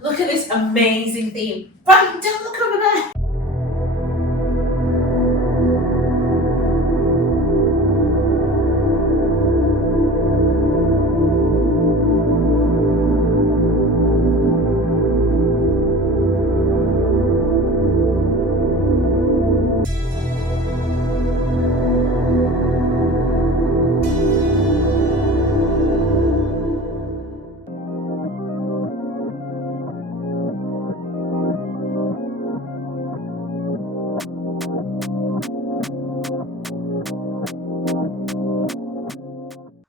Look at this amazing theme. Right, don't look over there.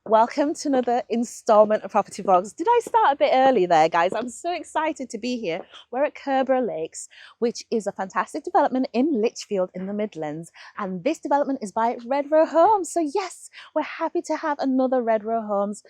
Welcome to another installment of Property Vlogs. Did I start a bit early there, guys? I'm so excited to be here. We're at Kerborough Lakes, which is a fantastic development in Lichfield in the Midlands. And this development is by REDROW Homes. So yes, we're happy to have another REDROW Homes'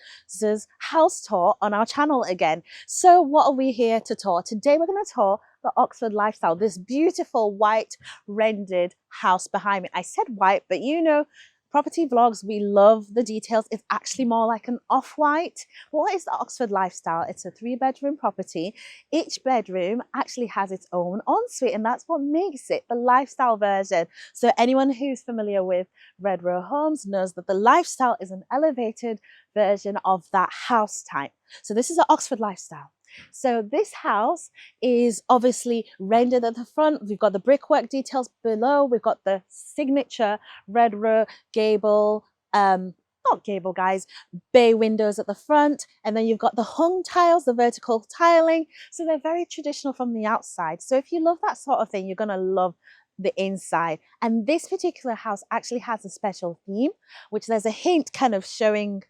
house tour on our channel again. So what are we here to tour? Today we're going to tour the Oxford Lifestyle, this beautiful white rendered house behind me. I said white, but you know, Property Vlogs, we love the details. It's actually more like an off-white. What is the Oxford Lifestyle? It's a 3-bedroom property. Each bedroom actually has its own ensuite, and that's what makes it the lifestyle version. So anyone who's familiar with REDROW Homes knows that the Lifestyle is an elevated version of that house type. So this is an Oxford Lifestyle. So this house is obviously rendered at the front. We've got the brickwork details below. We've got the signature REDROW gable, not gable guys, bay windows at the front. And then you've got the hung tiles, the vertical tiling. So they're very traditional from the outside. So if you love that sort of thing, you're going to love the inside. And this particular house actually has a special theme, which there's a hint kind of showing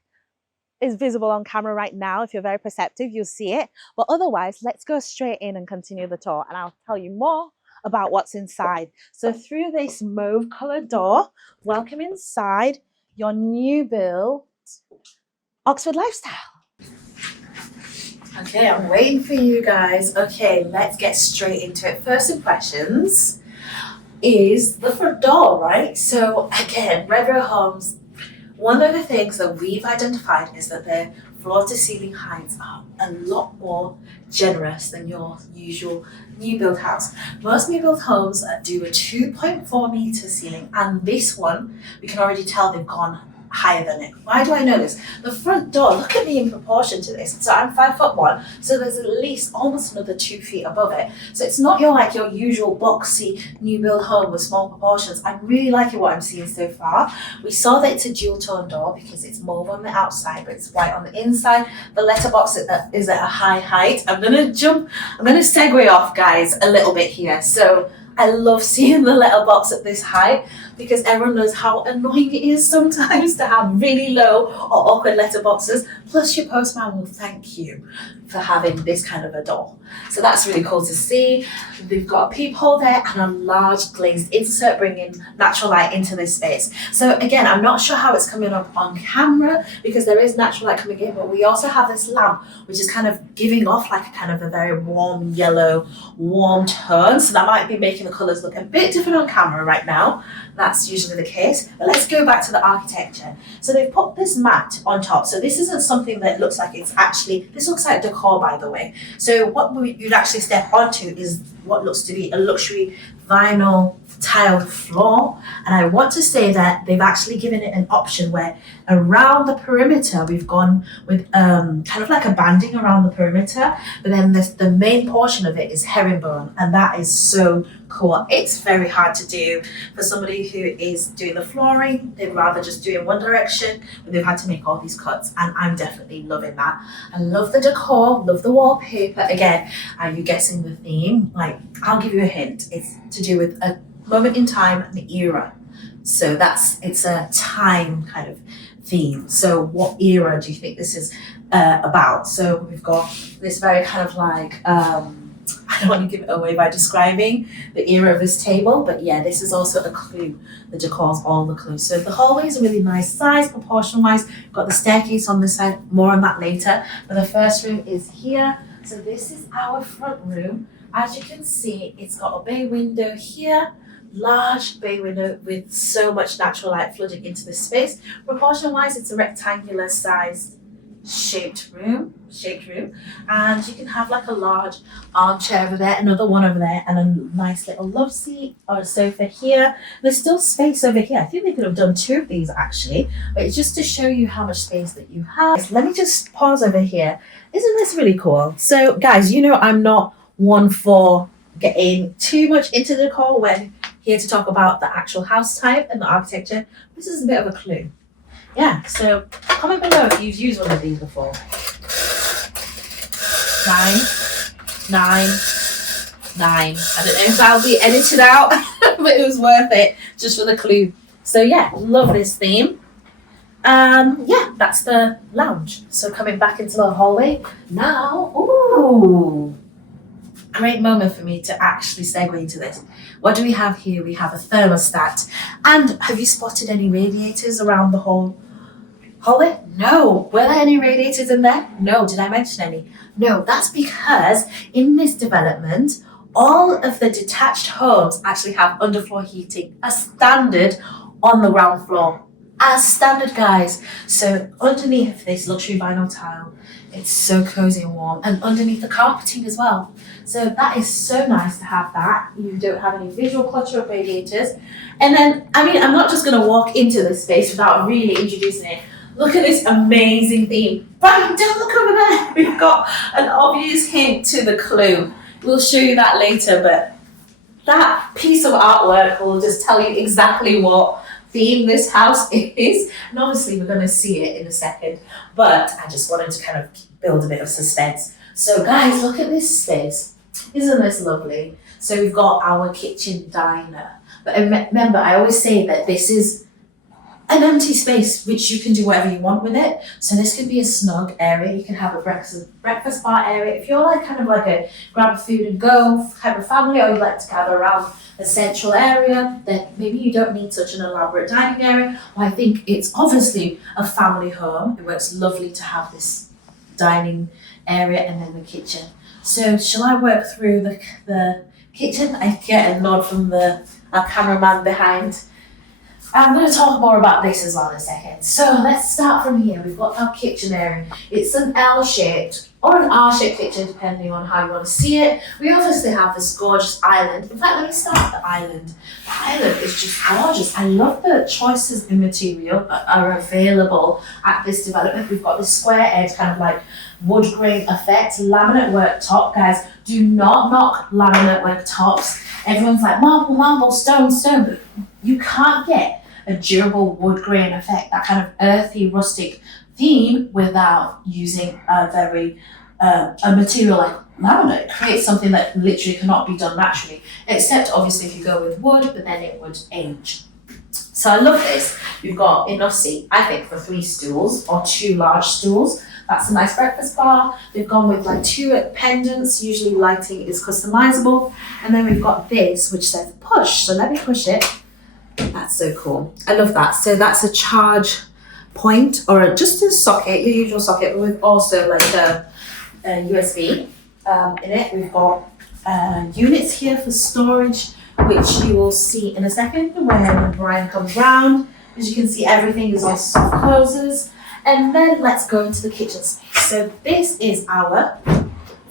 is visible on camera right now. If you're very perceptive, you'll see it. But otherwise, let's go straight in and continue the tour, and I'll tell you more about what's inside. So through this mauve colored door, welcome inside your new build Oxford Lifestyle. Okay, I'm waiting for you guys. Okay, let's get straight into it. First impressions is the front door, right? So again, REDROW Homes, one of the things that we've identified is that their floor to ceiling heights are a lot more generous than your usual new build house. Most new build homes do a 2.4 meter ceiling, and this one, we can already tell they've gone higher than it. Why do I know this? The front door, look at me in proportion to this. So I'm 5'1", so there's at least almost another 2 feet above it. So it's not your usual boxy new build home with small proportions. I'm really liking what I'm seeing so far. We saw that it's a dual tone door because it's mauve on the outside, but it's white on the inside. The letterbox is at a high height. I'm gonna segue off, guys, a little bit here. So I love seeing the letterbox at this height because everyone knows how annoying it is sometimes to have really low or awkward letterboxes. Plus your postman will thank you for having this kind of a door. So that's really cool to see. We've got a peephole there and a large glazed insert bringing natural light into this space. So again, I'm not sure how it's coming up on camera because there is natural light coming in, but we also have this lamp which is kind of giving off like a kind of a very warm yellow, warm tone. So that might be making the colours look a bit different on camera right now. That's usually the case. But let's go back to the architecture. So they've put this mat on top. So this isn't something that looks like it's actually, this looks like decor, by the way. So what you'd actually step onto is what looks to be a luxury vinyl tiled floor. And I want to say that they've actually given it an option where around the perimeter we've gone with kind of like a banding around the perimeter, but then the main portion of it is herringbone, and that is so cool. It's very hard to do for somebody who is doing the flooring. They'd rather just do in one direction, but they've had to make all these cuts, and I'm definitely loving that. I love the decor, love the wallpaper. Again, are you guessing the theme? Like, I'll give you a hint. It's to do with a moment in time and the era. So it's a time kind of theme. So what era do you think this is about? So we've got this very kind of like, I don't want to give it away by describing the era of this table, but yeah, this is also a clue. The decor's all the clues. So the hallway is a really nice size, proportion wise. We've got the staircase on this side, more on that later. But the first room is here. So this is our front room. As you can see, it's got a bay window here, large bay window with so much natural light flooding into the space. Proportion wise, it's a rectangular sized shaped room, and you can have like a large armchair over there, another one over there, and a nice little love seat or a sofa here. There's still space over here. I think they could have done 2 of these actually, but it's just to show you how much space that you have. Let me just pause over here. Isn't this really cool? So guys, you know I'm not one for getting too much into the decor when here to talk about the actual house type and the architecture. This is a bit of a clue. Yeah, so comment below if you've used one of these before. 9, 9, 9. I don't know if that'll be edited out, but it was worth it just for the clue. So yeah, love this theme. Yeah, that's the lounge. So coming back into the hallway now. Ooh, great moment for me to actually segue into this. What do we have here? We have a thermostat. And have you spotted any radiators around the whole hallway? No. Were there any radiators in there? No. Did I mention any? No. That's because in this development, all of the detached homes actually have underfloor heating as standard on the ground floor. As standard, guys. So underneath this luxury vinyl tile, it's so cozy and warm, and underneath the carpeting as well. So that is so nice to have that. You don't have any visual clutter of radiators. And then, I mean, I'm not just going to walk into this space without really introducing it. Look at this amazing theme. Right, don't look over there. We've got an obvious hint to the clue. We'll show you that later, but that piece of artwork will just tell you exactly what theme this house is. And obviously we're going to see it in a second, but I just wanted to kind of build a bit of suspense. So guys, look at this space. Isn't this lovely? So we've got our kitchen diner. But remember, I always say that this is an empty space, which you can do whatever you want with it. So this could be a snug area. You can have a breakfast bar area. If you're like kind of like a grab a food and go type of family, or you like to gather around a central area, then maybe you don't need such an elaborate dining area. Well, I think it's obviously a family home. It works lovely to have this dining area and then the kitchen. So shall I work through the kitchen? I get a nod from our cameraman behind. I'm going to talk more about this as well in a second. So let's start from here. We've got our kitchen area. It's an L-shaped or an R-shaped kitchen, depending on how you want to see it. We obviously have this gorgeous island. In fact, let me start with the island. The island is just gorgeous. I love the choices in material that are available at this development. We've got this square edge, kind of like wood grain effect, laminate work top. Guys, do not knock laminate work tops. Everyone's like marble, stone. But you can't get a durable wood grain effect, that kind of earthy, rustic theme without using a material like laminate. It creates something that literally cannot be done naturally, except obviously if you go with wood, but then it would age. So I love this. You've got enough seat, I think, for 3 stools or 2 large stools. That's a nice breakfast bar. They've gone with like 2 pendants. Usually lighting is customizable. And then we've got this, which says push. So let me push it. That's so cool. I love that. So that's a charge point or just a socket, your usual socket, but with also like a USB in it. We've got units here for storage, which you will see in a second when Brian comes round. As you can see, everything is on soft closes. And then let's go into the kitchen space. So this is our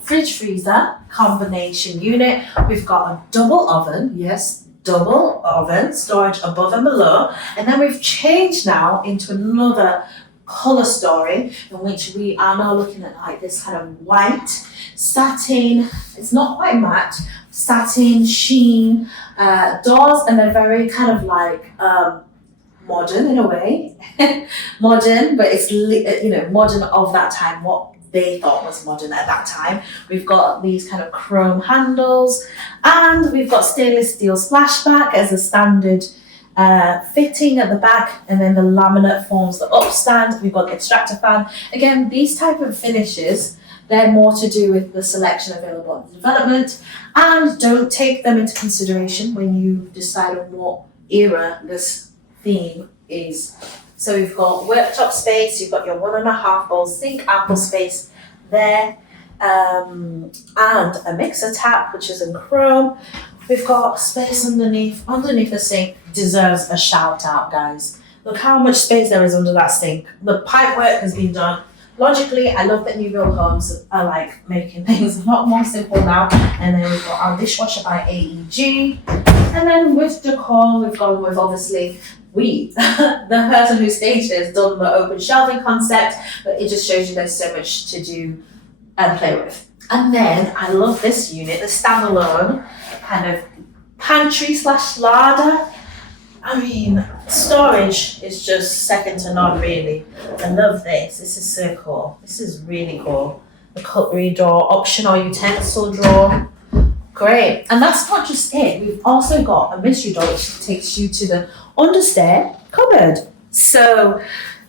fridge freezer combination unit. We've got a double oven, yes, double oven, storage above and below. And then we've changed now into another color story in which we are now looking at like this kind of white satin, it's not quite matte, satin sheen doors, and they're very kind of like modern in a way. Modern, but it's modern of that time, what they thought was modern at that time. We've got these kind of chrome handles, and we've got stainless steel splashback as a standard fitting at the back, and then the laminate forms the upstand. We've got the extractor fan. Again, these type of finishes, they're more to do with the selection available in the development, and don't take them into consideration when you decide on what era this theme is. So we've got worktop space, you've got your 1.5 bowl sink, ample space there, and a mixer tap, which is in chrome. We've got space underneath the sink. Deserves a shout out, guys. Look how much space there is under that sink. The pipe work has been done. logically, I love that new build homes are like making things a lot more simple now. And then we've got our dishwasher by AEG. And then with decor, we've gone with obviously the person who staged it has done the open shelving concept, but it just shows you there's so much to do and play with. And then I love this unit, the standalone kind of pantry slash larder. I mean, storage is just second to none, really. I love this. This is so cool. This is really cool. The cutlery drawer, optional utensil drawer. Great. And that's not just it. We've also got a mystery door which takes you to the understair cupboard. So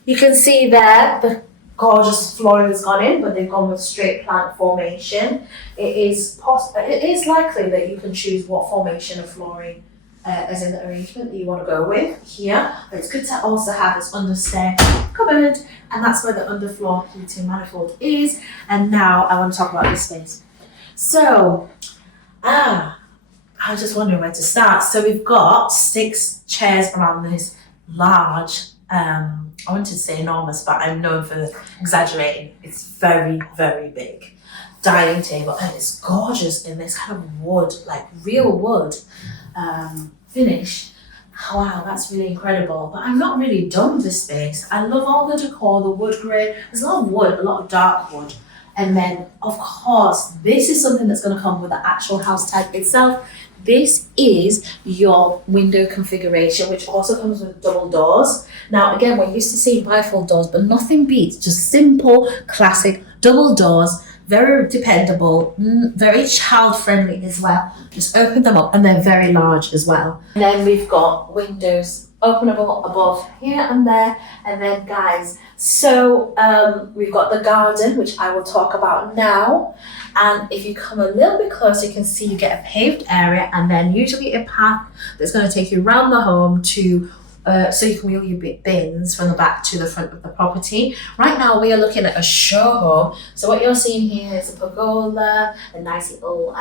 you can see there the gorgeous flooring has gone in, but they've gone with straight plant formation. It is likely that you can choose what formation of flooring as in the arrangement that you want to go with here. But it's good to also have this understair cupboard, and that's where the underfloor heating manifold is. And now I want to talk about this space. So, I was just wondering where to start. So we've got 6 chairs around this large, I wanted to say enormous, but I'm known for exaggerating. It's very, very big dining table, and it's gorgeous in this kind of wood, like real wood finish. Wow, that's really incredible. But I'm not really done with this space. I love all the decor, the wood grain. There's a lot of wood, a lot of dark wood. And then, of course, this is something that's going to come with the actual house type itself. This is your window configuration, which also comes with double doors. Now, again, we're used to seeing bifold doors, but nothing beats just simple, classic double doors. Very dependable, very child-friendly as well. Just open them up, and they're very large as well. And then we've got windows openable above here and there. And then, guys, so we've got the garden, which I will talk about now. And if you come a little bit closer, you can see you get a paved area, and then usually a path that's going to take you around the home to so you can wheel your bins from the back to the front of the property. Right now we are looking at a show home. So what you're seeing here is a pergola, a nice little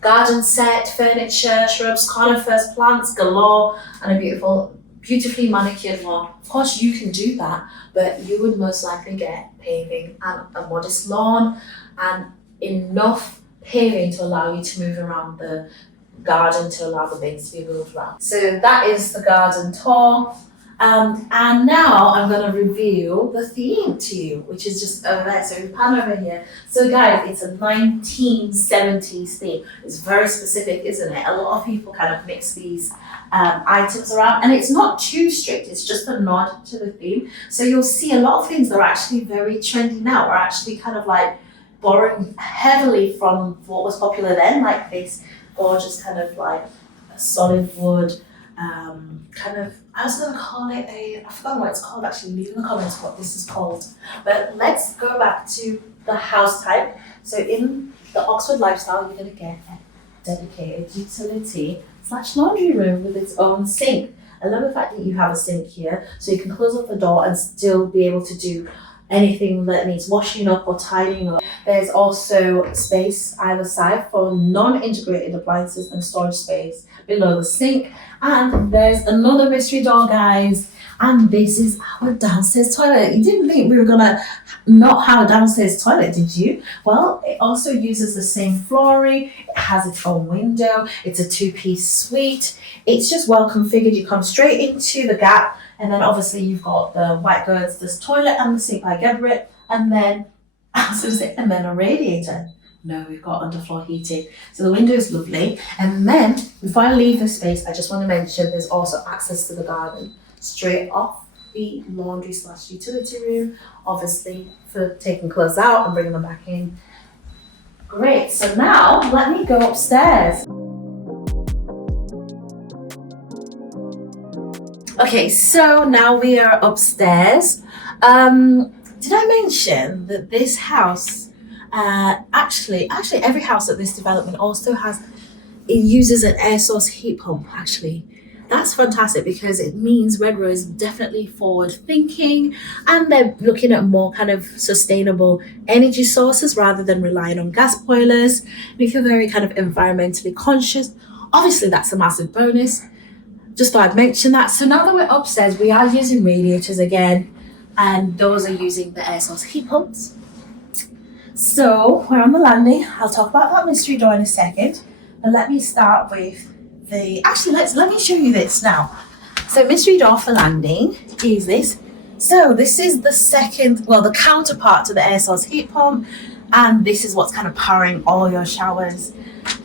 garden set, furniture, shrubs, conifers, plants galore, and a beautifully manicured lawn. Of course you can do that, but you would most likely get paving and a modest lawn and enough paving to allow you to move around the garden to allow the bins to be moved around. So that is the garden tour. And now I'm going to reveal the theme to you, which is just over there. So we pan over here. So guys, it's a 1970s theme. It's very specific, isn't it? A lot of people kind of mix these items around, and it's not too strict. It's just a nod to the theme. So you'll see a lot of things that are actually very trendy now are actually kind of like borrowing heavily from what was popular then, like this gorgeous kind of like a solid wood kind of, I was going to call it I forgot what it's called actually. Leave in the comments what this is called. But let's go back to the house type. So in the Oxford lifestyle, you're going to get a dedicated utility / laundry room with its own sink. I love the fact that you have a sink here, so you can close up the door and still be able to do anything that needs washing up or tidying up. There's also space either side for non-integrated appliances and storage space below the sink. And there's another mystery door, guys. And this is our downstairs toilet. You didn't think we were gonna not have a downstairs toilet, did you? Well, it also uses the same flooring. It has its own window. It's a 2-piece suite. It's just well configured. You come straight into the gap. And then obviously you've got the white goods, this toilet and the sink by Geberit, and then a radiator. No, we've got underfloor heating. So the window is lovely. And then before I leave this space, I just want to mention there's also access to the garden straight off the laundry / utility room, obviously for taking clothes out and bringing them back in. Great, so now let me go upstairs. Okay, so now we are upstairs. Did I mention that this house, actually every house at this development also uses an air source heat pump, actually. That's fantastic because it means REDROW is definitely forward thinking, and they're looking at more kind of sustainable energy sources rather than relying on gas boilers. Make you very kind of environmentally conscious. Obviously that's a massive bonus. Just thought I'd mention that. So now that we're upstairs, we are using radiators again. and those are using the air source heat pumps. So we're on the landing. I'll talk about that mystery door in a second, but let me start with let me show you this now. So mystery door for landing is this. So this is the counterpart to the air source heat pump, and this is what's kind of powering all your showers.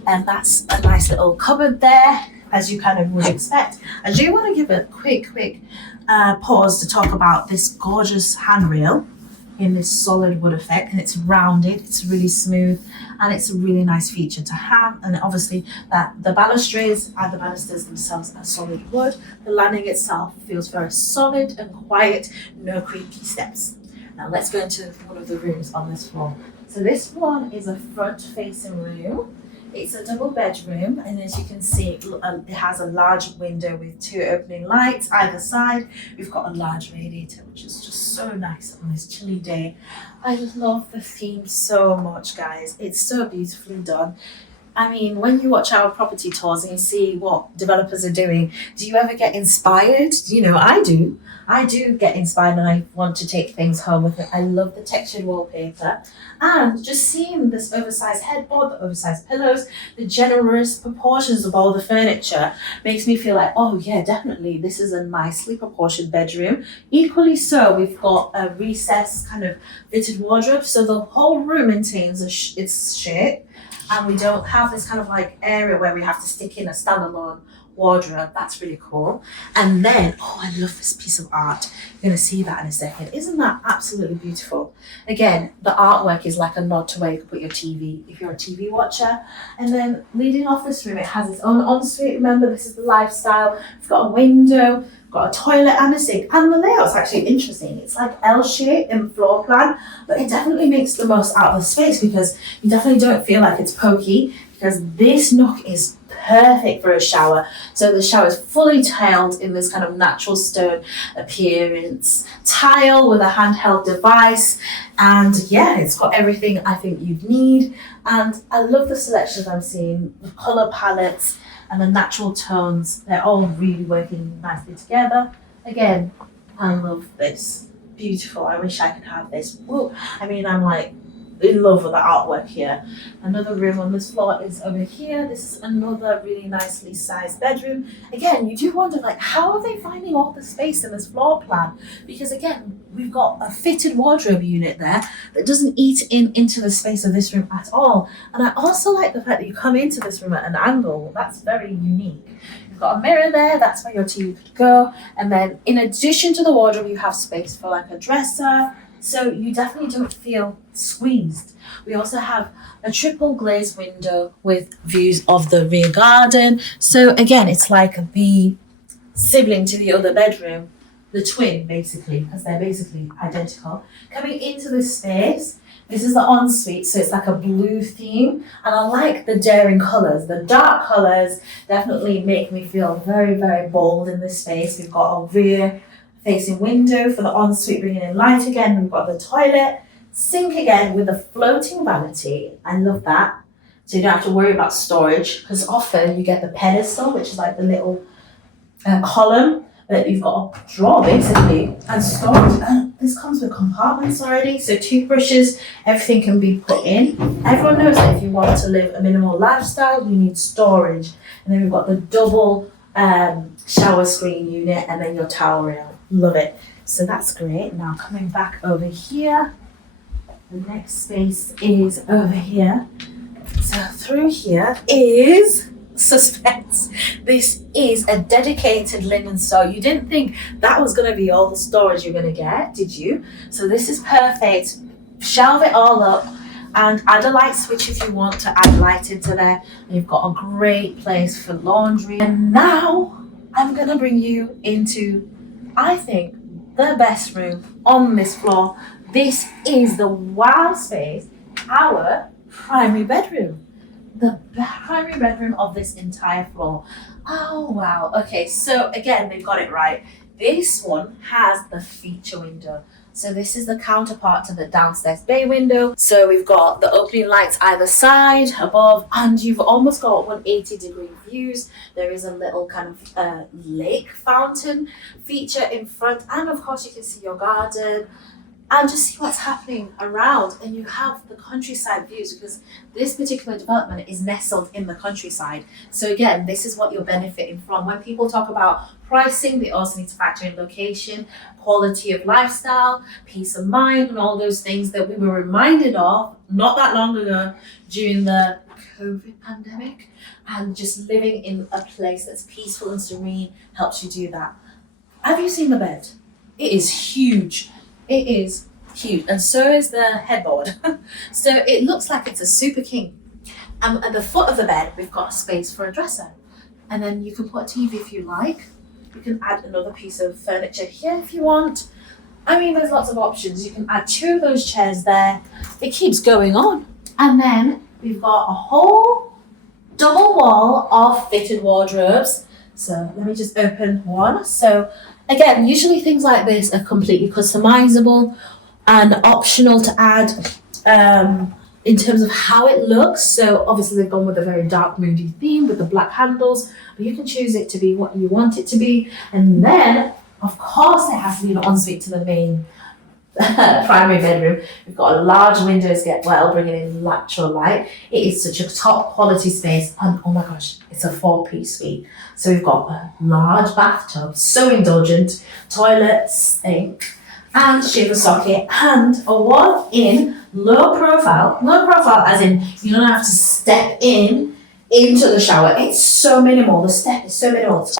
And that's a nice little cupboard there, as you kind of would expect. I do want to give a quick pause to talk about this gorgeous handrail in this solid wood effect, and it's rounded, it's really smooth, and it's a really nice feature to have. And obviously that the balusters themselves are solid wood. The landing itself feels very solid and quiet, no creaky steps. Now let's go into one of the rooms on this floor. So this one is a front facing room. It's a double bedroom, and as you can see, it has a large window with 2 opening lights either side. We've got a large radiator, which is just so nice on this chilly day. I love the theme so much, guys. It's so beautifully done. I mean, when you watch our property tours and you see what developers are doing, do you ever get inspired? You know, I do. I do get inspired and I want to take things home with me. I love the textured wallpaper, and just seeing this oversized headboard, the oversized pillows, the generous proportions of all the furniture makes me feel like, oh yeah, definitely this is a nicely proportioned bedroom. Equally so, we've got a recessed kind of fitted wardrobe, so the whole room maintains its shape, and we don't have this kind of like area where we have to stick in a standalone wardrobe. That's really cool. And then, oh, I love this piece of art. You're going to see that in a second. Isn't that absolutely beautiful? Again, the artwork is like a nod to where you can put your TV if you're a TV watcher. And then leading off this room, it has its own ensuite. Remember, this is the lifestyle. It's got a window, got a toilet and a sink, and the layout's actually interesting. It's like L-shaped in floor plan, but it definitely makes the most out of the space because you definitely don't feel like it's pokey, because this nook is perfect for a shower. So the shower is fully tiled in this kind of natural stone appearance, tile with a handheld device, and yeah, it's got everything I think you'd need. And I love the selections I'm seeing, the color palettes and the natural tones. They're all really working nicely together. Again, I love this. Beautiful. I wish I could have this. Whoa. I mean, I'm like in love with the artwork here. Another room on this floor is over here. This is another really nicely sized bedroom. Again, you do wonder, like, how are they finding all the space in this floor plan? Because again, we've got a fitted wardrobe unit there that doesn't eat into the space of this room at all. And I also like the fact that you come into this room at an angle. That's very unique. You've got a mirror there, that's where your TV could go. And then in addition to the wardrobe, you have space for like a dresser. So you definitely don't feel squeezed. We also have a triple glazed window with views of the rear garden. So again, it's like the sibling to the other bedroom, the twin basically, because they're basically identical. Coming into this space, this is the ensuite, so it's like a blue theme. And I like the daring colours. The dark colours definitely make me feel very, very bold in this space. We've got a rear facing window for the ensuite, bringing in light again. We've got the toilet, sink again with a floating vanity. I love that. So you don't have to worry about storage, because often you get the pedestal, which is like the little column that you've got to draw basically and storage. And this comes with compartments already. So toothbrushes, everything can be put in. Everyone knows that if you want to live a minimal lifestyle, you need storage. And then we've got the double shower screen unit, and then your towel rail. Love it. So that's great. Now coming back over here, the next space is over here. So through here is suspense. This is a dedicated linen store. You didn't think that was going to be all the storage you're going to get, did you? So this is perfect. Shelve it all up and add a light switch if you want to add light into there. And you've got a great place for laundry. And now I'm going to bring you into, I think, the best room on this floor. This is the wow space, our primary bedroom. The primary bedroom of this entire floor. Oh, wow. Okay, so again, they've got it right. This one has the feature window. So this is the counterpart to the downstairs bay window. So we've got the opening lights either side, above, and you've almost got 180-degree views. There is a little kind of lake fountain feature in front, and of course you can see your garden and just see what's happening around. And you have the countryside views because this particular development is nestled in the countryside. So again, this is what you're benefiting from. When people talk about pricing, they also need to factor in location, quality of lifestyle, peace of mind, and all those things that we were reminded of not that long ago during the COVID pandemic. And just living in a place that's peaceful and serene helps you do that. Have you seen the bed? It is huge. It is huge, and so is the headboard. So it looks like it's a super king. At the foot of the bed, we've got space for a dresser, and then you can put a TV if you like. You can add another piece of furniture here if you want. I mean, there's lots of options. You can add 2 of those chairs there. It keeps going on. And then we've got a whole double wall of fitted wardrobes. So let me just open one. So again, usually things like this are completely customizable and optional to add in terms of how it looks. So obviously they've gone with a very dark, moody theme with the black handles, but you can choose it to be what you want it to be. And then, of course, there has to be an ensuite to the main primary bedroom. We've got large windows, get well, bringing in natural light. It is such a top quality space, and oh my gosh, it's a 4-piece suite. So we've got a large bathtub, so indulgent, toilet, sink, and shaver socket, and a one-in low profile as in you don't have to step into the shower. It's so minimal. The step is so minimal. It's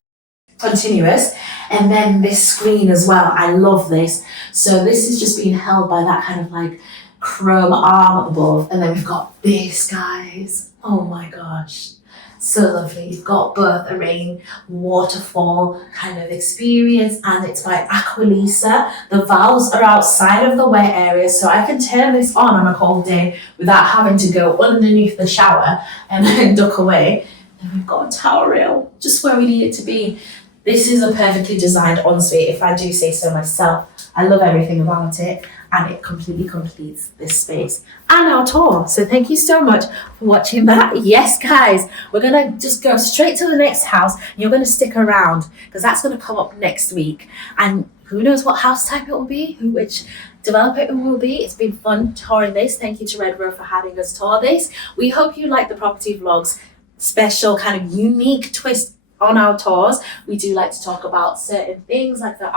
continuous. And then this screen as well. I love this. So this is just being held by that kind of like chrome arm above. And then we've got this, guys. Oh my gosh. So lovely. You've got both a rain waterfall kind of experience, and it's by Aqualisa. The valves are outside of the wet area, so I can turn this on a cold day without having to go underneath the shower and then duck away. And we've got a towel rail just where we need it to be. This is a perfectly designed ensuite, if I do say so myself. I love everything about it, and it completely completes this space and our tour. So thank you so much for watching that. Yes, guys, we're gonna just go straight to the next house. You're gonna stick around because that's gonna come up next week. And who knows what house type it will be, which developer it will be. It's been fun touring this. Thank you to REDROW for having us tour this. We hope you like the property vlogs, special kind of unique twist on our tours. We do like to talk about certain things like the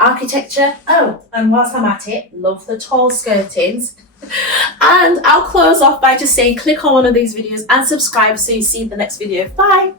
architecture. Oh, and whilst I'm at it, love the tall skirtings. And I'll close off by just saying click on one of these videos and subscribe so you see the next video. Bye.